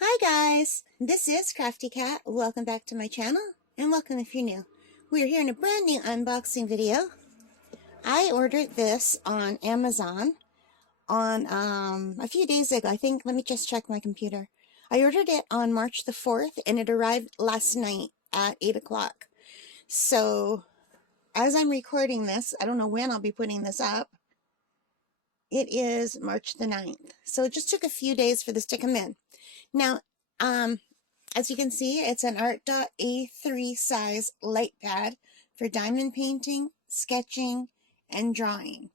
Hi guys, this is Crafty Cat. Welcome back to my channel, and welcome if you're new. We're here in a brand new unboxing video. I ordered this on Amazon on a few days ago. I think, let me just check my computer. I ordered it on March the 4th and it arrived last night at 8 o'clock. So as I'm recording this, I don't know when I'll be putting this up. It is March the 9th. So it just took a few days for this to come in. Now, as you can see, it's an Artdot A3 size light pad for diamond painting, sketching, and drawing.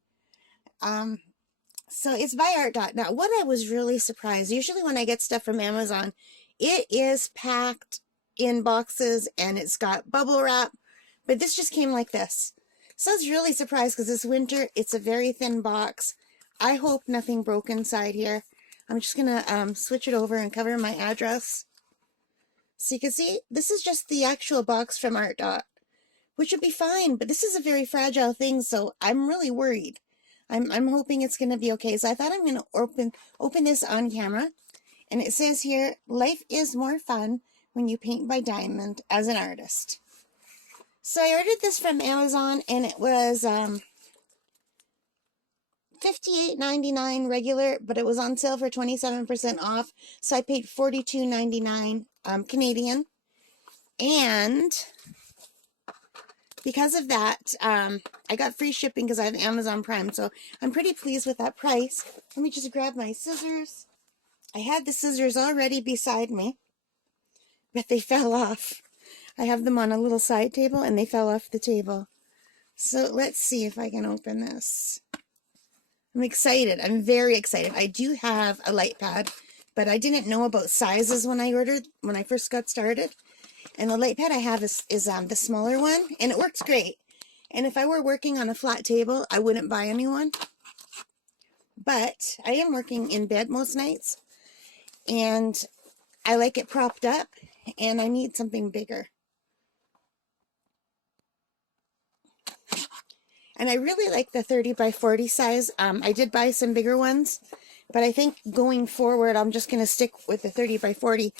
So it's by Artdot. Now, what I was really surprised, usually when I get stuff from Amazon, it is packed in boxes and it's got bubble wrap, but this just came like this. So I was really surprised because this winter, it's a very thin box. I hope nothing broke inside here. I'm just going to switch it over and cover my address. So you can see, this is just the actual box from Artdot, which would be fine, but this is a very fragile thing, so I'm really worried. I'm hoping it's going to be okay. So I thought I'm going to open this on camera. And it says here, life is more fun when you paint by diamond as an artist. So I ordered this from Amazon, and it was $58.99 regular, but it was on sale for 27% off. So I paid $42.99 Canadian. And because of that, I got free shipping because I have Amazon Prime. So I'm pretty pleased with that price. Let me just grab my scissors. I had the scissors already beside me, but they fell off. I have them on a little side table and they fell off the table. So let's see if I can open this. I'm excited. I'm very excited. I do have a light pad, but I didn't know about sizes when I first got started. And the light pad I have is the smaller one, and it works great. And if I were working on a flat table, I wouldn't buy a new one. But I am working in bed most nights, and I like it propped up, and I need something bigger. And I really like the 30 by 40 size. I did buy some bigger ones, but I think going forward, I'm just going to stick with the 30 by 40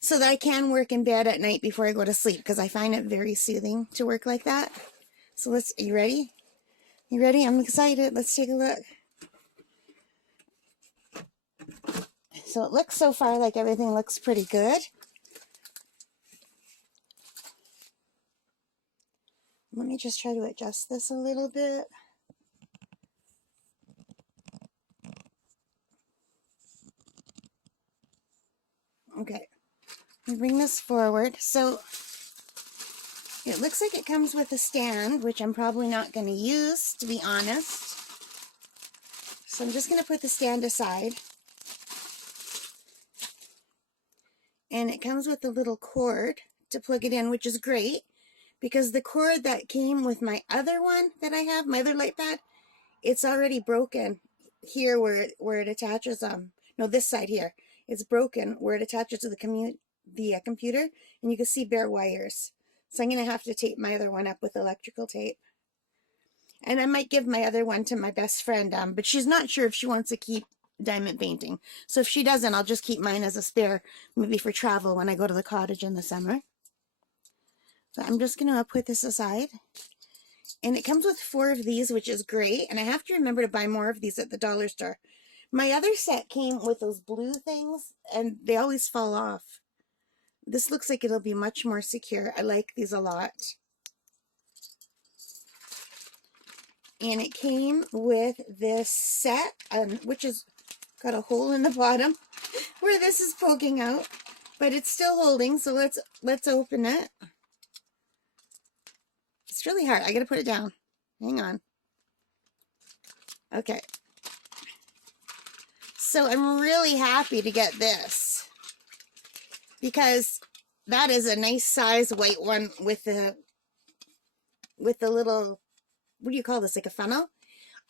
so that I can work in bed at night before I go to sleep, because I find it very soothing to work like that. So are you ready? You ready? I'm excited. Let's take a look. So it looks so far like everything looks pretty good. Let me just try to adjust this a little bit. Okay, let me bring this forward. So it looks like it comes with a stand, which I'm probably not going to use, to be honest. So I'm just going to put the stand aside. And it comes with a little cord to plug it in, which is great, because the cord that came with my other one that I have, my other light pad, it's already broken here where it attaches. No, this side here, it's broken where it attaches to the computer, and you can see bare wires. So I'm going to have to tape my other one up with electrical tape. And I might give my other one to my best friend, but she's not sure if she wants to keep diamond painting. So if she doesn't, I'll just keep mine as a spare, maybe for travel when I go to the cottage in the summer. So I'm just going to put this aside. And it comes with 4 of these, which is great. And I have to remember to buy more of these at the dollar store. My other set came with those blue things, and they always fall off. This looks like it'll be much more secure. I like these a lot. And it came with this set, which has got a hole in the bottom where this is poking out, but it's still holding. So let's open it. It's really hard. I gotta put it down. Hang on. Okay. So I'm really happy to get this, because that is a nice size white one with the little, what do you call this, like a funnel?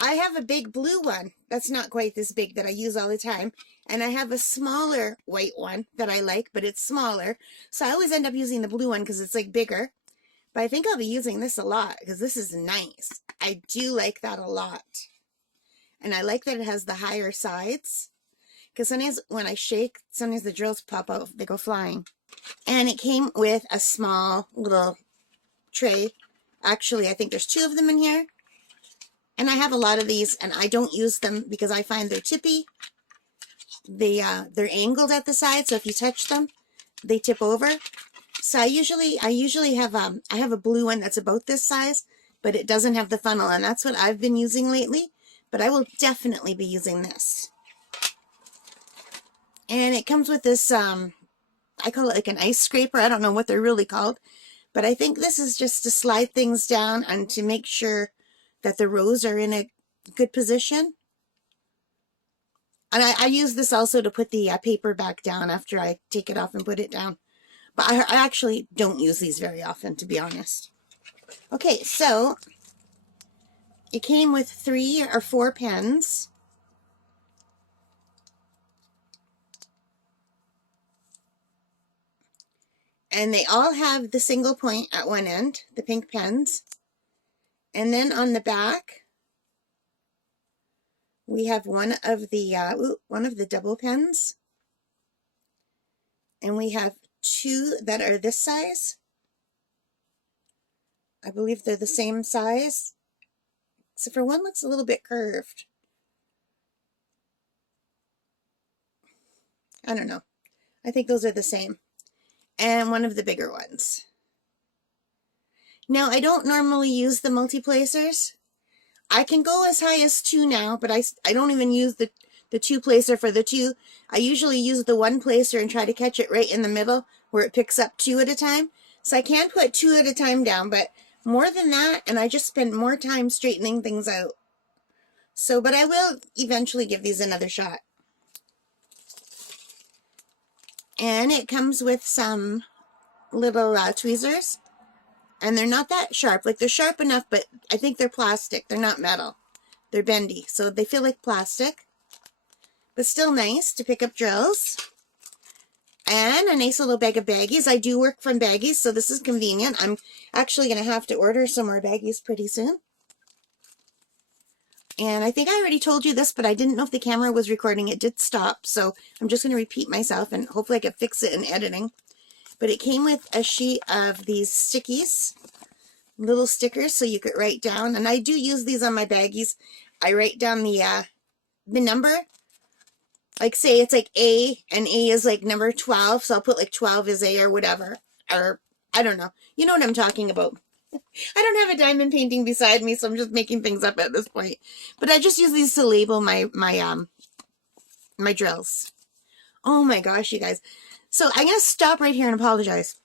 I have a big blue one that's not quite this big that I use all the time, and I have a smaller white one that I like, but it's smaller. So I always end up using the blue one because it's like bigger. But I think I'll be using this a lot because this is nice. I do like that a lot. And I like that it has the higher sides. because sometimes when I shake, sometimes the drills pop out, they go flying. And it came with a small little tray. Actually, I think there's 2 of them in here. And I have a lot of these, and I don't use them because I find they're tippy. They're angled at the side, so if you touch them, they tip over. So I usually have I have a blue one that's about this size, but it doesn't have the funnel, and that's what I've been using lately. But I will definitely be using this. And it comes with this I call it like an ice scraper. I don't know what they're really called, but I think this is just to slide things down and to make sure that the rows are in a good position. And I use this also to put the paper back down after I take it off and put it down. But I actually don't use these very often, to be honest. Okay, so it came with 3 or 4 pens. And they all have the single point at one end, the pink pens. And then on the back, we have one of the double pens. And we have 2 that are this size. I believe they're the same size, except for one looks a little bit curved. I don't know. I think those are the same. And one of the bigger ones. Now, I don't normally use the multi-placers. I can go as high as 2 now, but I don't even use the 2 placer for the 2. I usually use the 1 placer and try to catch it right in the middle where it picks up 2 at a time. So I can put 2 at a time down, but more than that, and I just spend more time straightening things out. So, but I will eventually give these another shot. And it comes with some little tweezers. And they're not that sharp. Like, they're sharp enough, but I think they're plastic. They're not metal. They're bendy. So they feel like plastic. But still nice to pick up drills. And a nice little bag of baggies. I do work from baggies, so this is convenient. I'm actually going to have to order some more baggies pretty soon. And I think I already told you this, but I didn't know if the camera was recording. It did stop, so I'm just going to repeat myself, and hopefully I can fix it in editing. But it came with a sheet of these stickies, little stickers, so you could write down. And I do use these on my baggies. I write down the number. Like, say it's like A, and A is like number 12, so I'll put like 12 is A or whatever. Or, I don't know. You know what I'm talking about. I don't have a diamond painting beside me, so I'm just making things up at this point. But I just use these to label my drills. Oh my gosh, you guys. So I'm going to stop right here and apologize.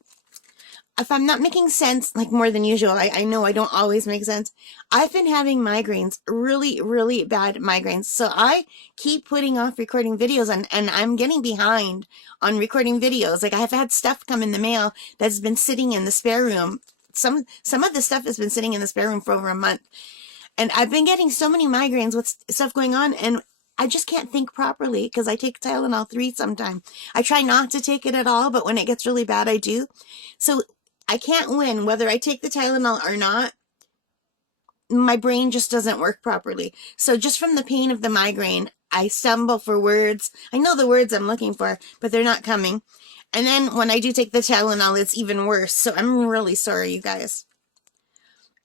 If I'm not making sense, like more than usual, I know I don't always make sense. I've been having migraines, really, really bad migraines. So I keep putting off recording videos, and I'm getting behind on recording videos. Like, I've had stuff come in the mail that's been sitting in the spare room. Some of the stuff has been sitting in the spare room for over a month. And I've been getting so many migraines with stuff going on, and I just can't think properly because I take Tylenol 3 sometimes. I try not to take it at all, but when it gets really bad, I do. So I can't win whether I take the Tylenol or not. My brain just doesn't work properly. So just from the pain of the migraine, I stumble for words. I know the words I'm looking for, but they're not coming. And then when I do take the Tylenol, it's even worse. So I'm really sorry, you guys.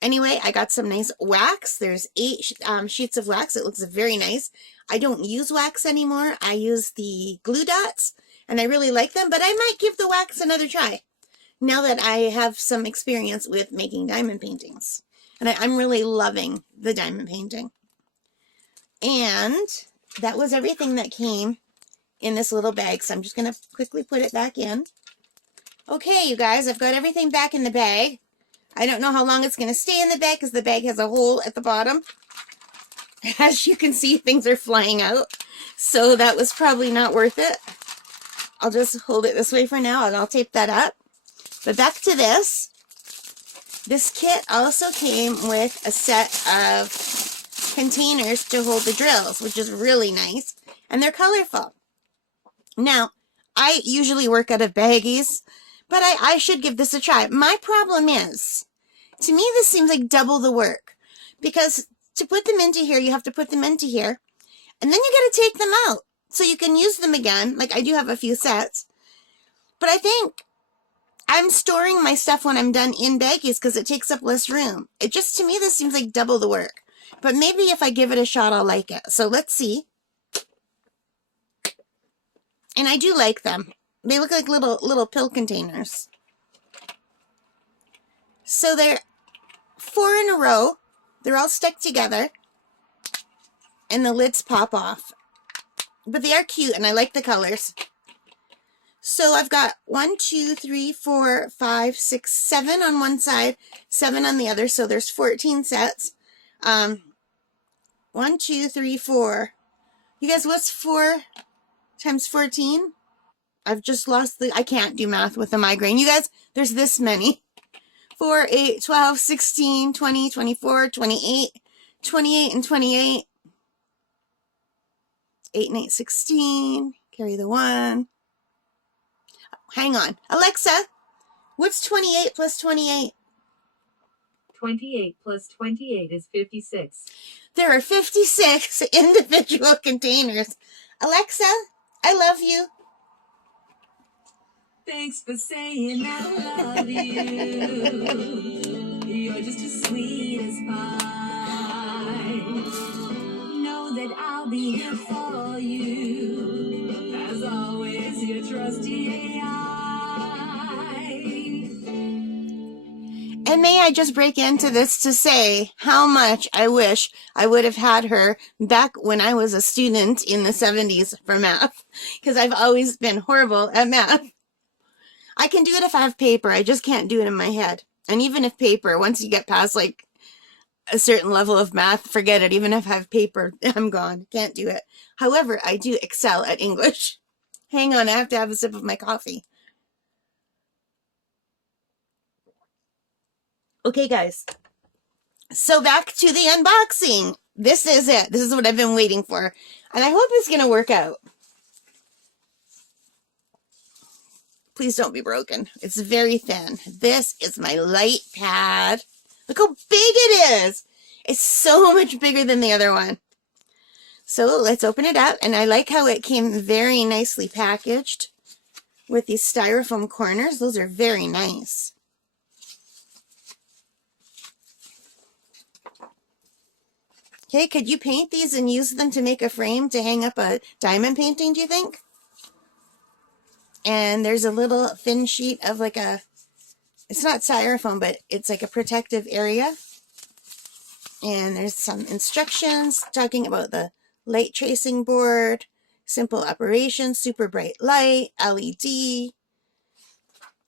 Anyway, I got some nice wax. There's 8 sheets of wax. It looks very nice. I don't use wax anymore. I use the glue dots, and I really like them, but I might give the wax another try now that I have some experience with making diamond paintings. And I'm really loving the diamond painting. And that was everything that came in this little bag, so I'm just going to quickly put it back in. Okay, you guys, I've got everything back in the bag. I don't know how long it's going to stay in the bag because the bag has a hole at the bottom. As you can see, things are flying out. So that was probably not worth it. I'll just hold it this way for now, and I'll tape that up. But back to this. This kit also came with a set of containers to hold the drills, which is really nice. And they're colorful. Now, I usually work out of baggies, but I should give this a try. My problem is, to me, this seems like double the work. Because to put them into here, you have to put them into here. And then you got to take them out. so you can use them again. Like I do have a few sets, but I think I'm storing my stuff when I'm done in baggies because it takes up less room. It just, to me, this seems like double the work. But maybe if I give it a shot, I'll like it. So let's see. And I do like them. They look like little pill containers. So they're 4 in a row. They're all stuck together. And the lids pop off. But they are cute and I like the colors. So I've got 1, 2, 3, 4, 5, 6, 7 on one side, 7 on the other. So there's 14 sets. 1, 2, 3, 4. You guys, what's 4 times 14? I've just lost I can't do math with a migraine. You guys, there's this many. 4, 8, 12, 16, 20, 24, 28, 28 and 28. 8 and 8, 16. Carry the 1. Hang on. Alexa, what's 28 plus 28? 28 plus 28 is 56. There are 56 individual containers. Alexa, I love you. Thanks for saying I love you. You're just as sweet as pie. Know that I'll be here for you. As always, your trusty AI. And may I just break into this to say how much I wish I would have had her back when I was a student in the 70s for math, because I've always been horrible at math. I can do it if I have paper. I just can't do it in my head. And even if paper, once you get past like a certain level of math, forget it. Even if I have paper, I'm gone. Can't do it. However, I do excel at English. Hang on, I have to have a sip of my coffee. Okay, guys. So back to the unboxing. This is it. This is what I've been waiting for. And I hope it's going to work out. Please don't be broken. It's very thin. This is my light pad. Look how big it is. It's so much bigger than the other one. So let's open it up. And I like how it came very nicely packaged with these styrofoam corners. Those are very nice. Okay, could you paint these and use them to make a frame to hang up a diamond painting, do you think? And there's a little thin sheet of like it's not styrofoam, but it's like a protective area. And there's some instructions talking about the light tracing board, simple operation, super bright light, LED.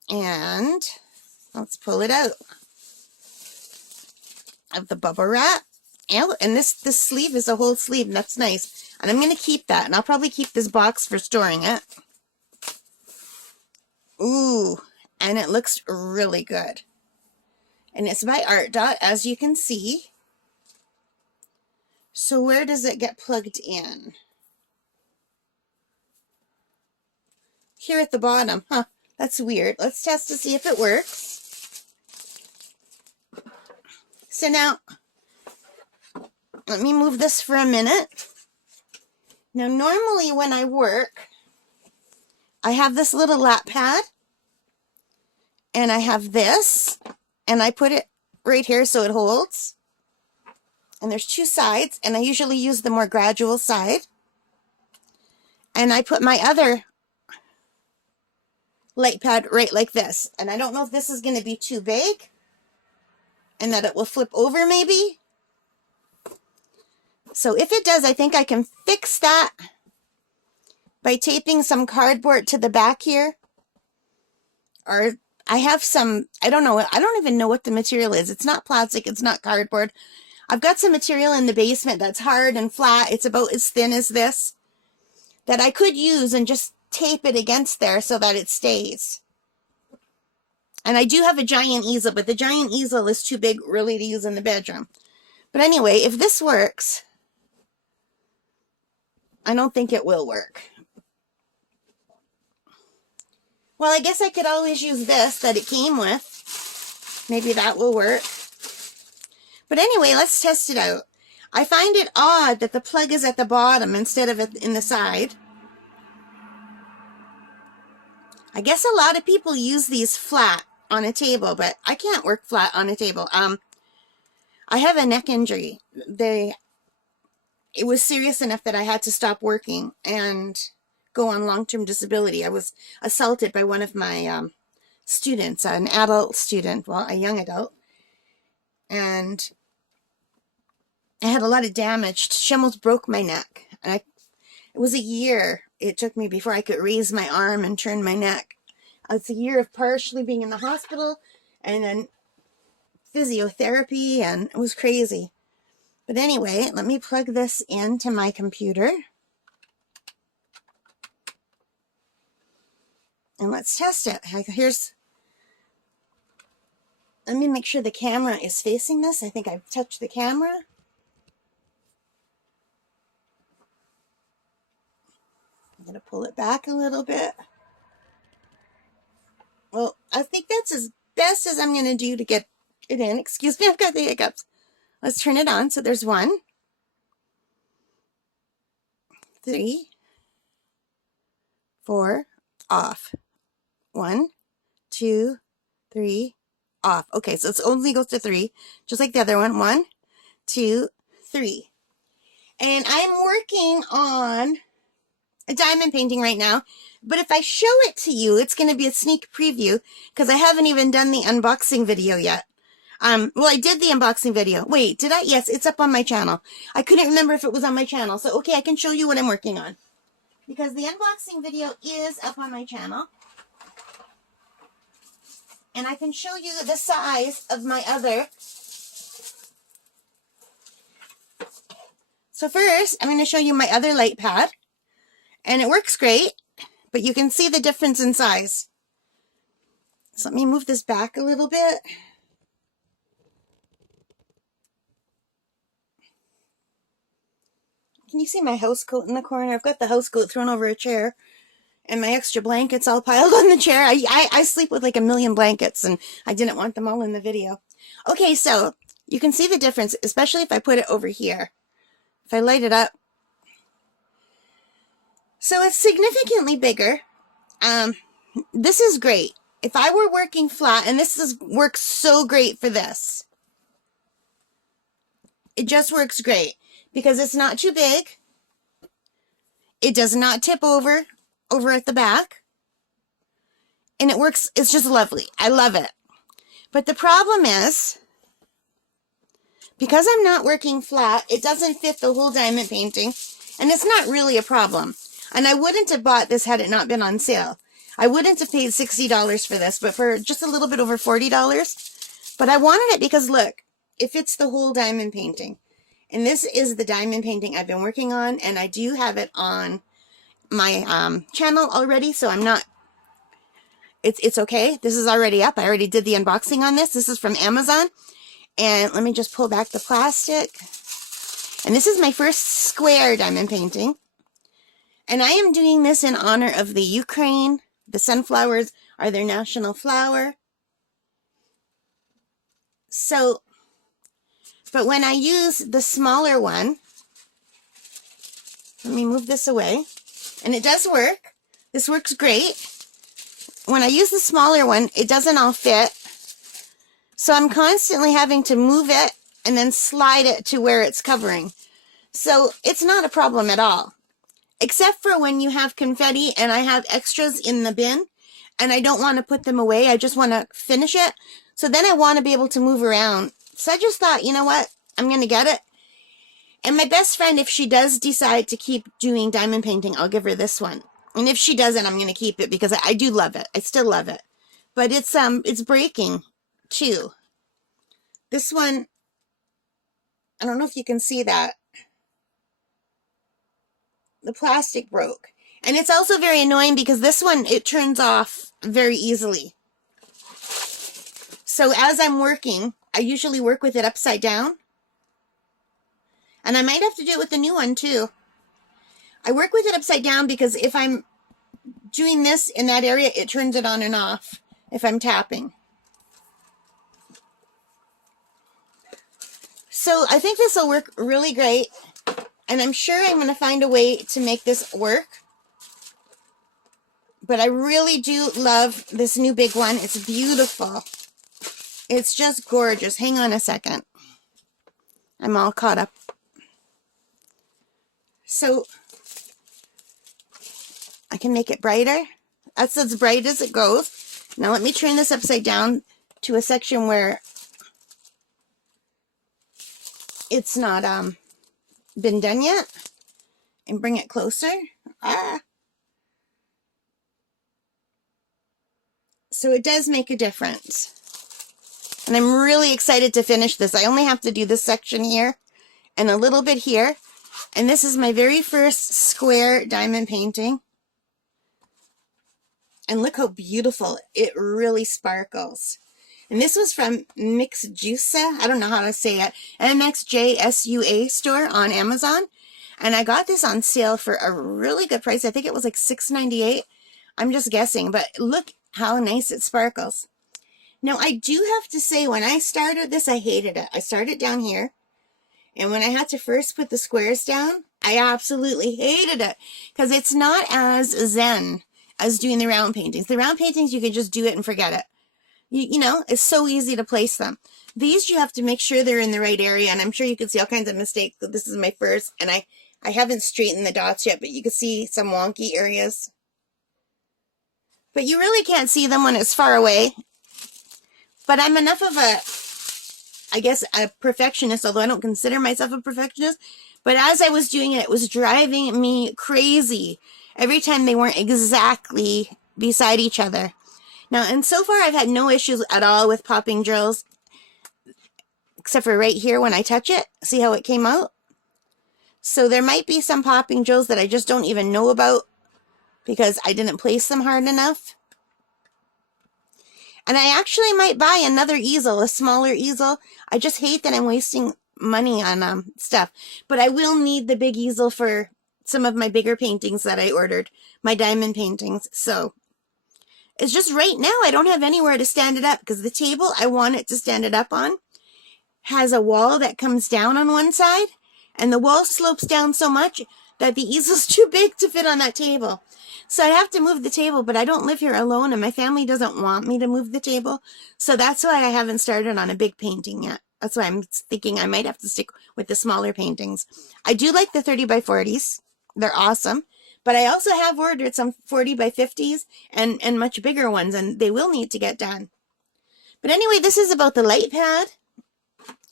And let's pull it out of the bubble wrap. And this sleeve is a whole sleeve, and that's nice. And I'm going to keep that, and I'll probably keep this box for storing it. Ooh, and it looks really good. And it's by Artdot, as you can see. So where does it get plugged in? Here at the bottom. Huh, that's weird. Let's test to see if it works. So now, let me move this for a minute. Now, normally when I work, I have this little lap pad, and I have this, and I put it right here so it holds. And there's 2 sides, and I usually use the more gradual side. And I put my other light pad right like this. And I don't know if this is going to be too big, and that it will flip over maybe. So if it does, I think I can fix that by taping some cardboard to the back here. Or I have some, I don't know, I don't even know what the material is. It's not plastic, it's not cardboard. I've got some material in the basement that's hard and flat. It's about as thin as this that I could use and just tape it against there so that it stays. And I do have a giant easel, but the giant easel is too big really to use in the bedroom. But anyway, if this works, I don't think it will work. Well, I guess I could always use this that it came with. Maybe that will work. But anyway, let's test it out. I find it odd that the plug is at the bottom instead of in the side. I guess a lot of people use these flat on a table, but I can't work flat on a table. I have a neck injury. It was serious enough that I had to stop working and go on long-term disability. I was assaulted by one of my students, an adult student, well, a young adult, and I had a lot of damage. She almost broke my neck. And it was a year it took me before I could raise my arm and turn my neck. It's a year of partially being in the hospital and then physiotherapy, and it was crazy. But anyway, let me plug this into my computer. And let's test it. Let me make sure the camera is facing this. I think I've touched the camera. I'm going to pull it back a little bit. Well, I think that's as best as I'm going to do to get it in. Excuse me, I've got the hiccups. Let's turn it on. So there's 1, 3, 4, off. 1, 2, 3, off. Okay, so it only goes to 3, just like the other one. 1, 2, 3. And I'm working on a diamond painting right now, but if I show it to you, it's going to be a sneak preview because I haven't even done the unboxing video yet. Well, I did the unboxing video. Wait, did I? Yes, it's up on my channel. I couldn't remember if it was on my channel. So, okay, I can show you what I'm working on because the unboxing video is up on my channel. And I can show you the size of my other. So first, I'm going to show you my other light pad. And it works great, but you can see the difference in size. So let me move this back a little bit. Can you see my house coat in the corner? I've got the house coat thrown over a chair and my extra blankets all piled on the chair. I sleep with like 1,000,000 blankets and I didn't want them all in the video. Okay, so you can see the difference, especially if I put it over here. If I light it up. So it's significantly bigger. This is great. If I were working flat, and works so great for this. It just works great because it's not too big. It does not tip over at the back. And it works, it's just lovely. I love it. But the problem is, because I'm not working flat, it doesn't fit the whole diamond painting. And it's not really a problem. And I wouldn't have bought this had it not been on sale. I wouldn't have paid $60 for this, but for just a little bit over $40. But I wanted it because, look, it fits the whole diamond painting. And this is the diamond painting I've been working on, and I do have it on my channel already, so I'm not... It's okay. This is already up. I already did the unboxing on this. This is from Amazon. And let me just pull back the plastic. And this is my first square diamond painting. And I am doing this in honor of the Ukraine. The sunflowers are their national flower. So, but when I use the smaller one, let me move this away. And it does work. This works great. When I use the smaller one, it doesn't all fit. So I'm constantly having to move it and then slide it to where it's covering. So it's not a problem at all. Except for when you have confetti and I have extras in the bin and I don't want to put them away. I just want to finish it. So then I want to be able to move around. So I just thought, you know what? I'm going to get it. And my best friend, if she does decide to keep doing diamond painting, I'll give her this one. And if she doesn't, I'm going to keep it because I do love it. I still love it. But it's breaking too. This one, I don't know if you can see that. The plastic broke. And it's also very annoying because this one, it turns off very easily. So as I'm working, I usually work with it upside down. And I might have to do it with the new one too. I work with it upside down because if I'm doing this in that area, it turns it on and off if I'm tapping. So I think this will work really great. And I'm sure I'm going to find a way to make this work. But I really do love this new big one. It's beautiful. It's just gorgeous. Hang on a second. I'm all caught up. So I can make it brighter. That's as bright as it goes. Now let me turn this upside down to a section where it's not been done yet, and bring it closer. So it does make a difference. And I'm really excited to finish this. I only have to do this section here and a little bit here. And this is my very first square diamond painting. And look how beautiful it really sparkles. And this was from Mixjusa. I don't know how to say it. MXJSUA store on Amazon. And I got this on sale for a really good price. I think it was like $6.98. I'm just guessing. But look how nice it sparkles. Now, I do have to say, when I started this, I hated it. I started down here. And when I had to first put the squares down, I absolutely hated it. Because it's not as zen as doing the round paintings. The round paintings, you can just do it and forget it. You know, it's so easy to place them. These, you have to make sure they're in the right area. And I'm sure you can see all kinds of mistakes. This is my first. And I haven't straightened the dots yet, but you can see some wonky areas. But you really can't see them when it's far away. But I'm enough of a, I guess, a perfectionist, although I don't consider myself a perfectionist. But as I was doing it, it was driving me crazy every time they weren't exactly beside each other. Now, and so far I've had no issues at all with popping drills, except for right here when I touch it. See how it came out? So there might be some popping drills that I just don't even know about because I didn't place them hard enough. And I actually might buy another easel, a smaller easel. I just hate that I'm wasting money on stuff. But I will need the big easel for some of my bigger paintings that I ordered, my diamond paintings. So it's just right now I don't have anywhere to stand it up because the table I want it to stand it up on has a wall that comes down on one side. And the wall slopes down so much that the easel's too big to fit on that table. So I have to move the table, but I don't live here alone and my family doesn't want me to move the table. So that's why I haven't started on a big painting yet. That's why I'm thinking I might have to stick with the smaller paintings. I do like the 30 by 40s. They're awesome. But I also have ordered some 40 by 50s and much bigger ones, and they will need to get done. But anyway, this is about the light pad.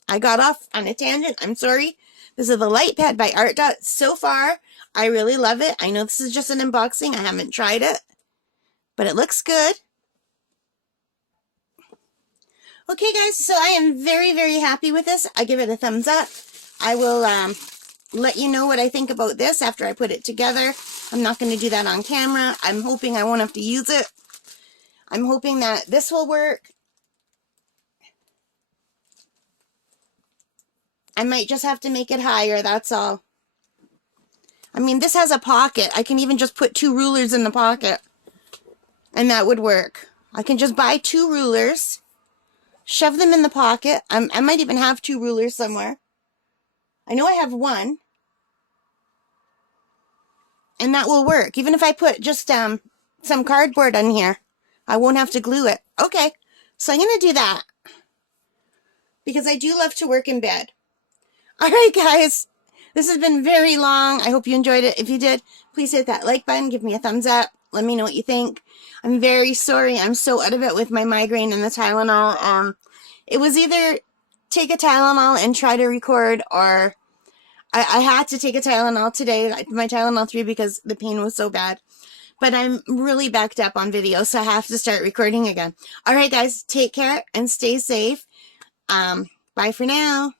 I got off on a tangent. I'm sorry. This is the light pad by Artdot. So far, I really love it. I know this is just an unboxing. I haven't tried it, but it looks good. Okay, guys, so I am very, very happy with this. I give it a thumbs up. I will let you know what I think about this after I put it together. I'm not going to do that on camera. I'm hoping I won't have to use it. I'm hoping that this will work. I might just have to make it higher, that's all. I mean, this has a pocket. I can even just put 2 rulers in the pocket. And that would work. I can just buy 2 rulers, shove them in the pocket. I might even have 2 rulers somewhere. I know I have 1. And that will work. Even if I put just some cardboard on here, I won't have to glue it. Okay, so I'm going to do that. Because I do love to work in bed. All right, guys. This has been very long. I hope you enjoyed it. If you did, please hit that like button. Give me a thumbs up. Let me know what you think. I'm very sorry. I'm so out of it with my migraine and the Tylenol. It was either take a Tylenol and try to record, or I had to take a Tylenol today, my Tylenol 3, because the pain was so bad. But I'm really backed up on video, so I have to start recording again. All right, guys. Take care and stay safe. Bye for now.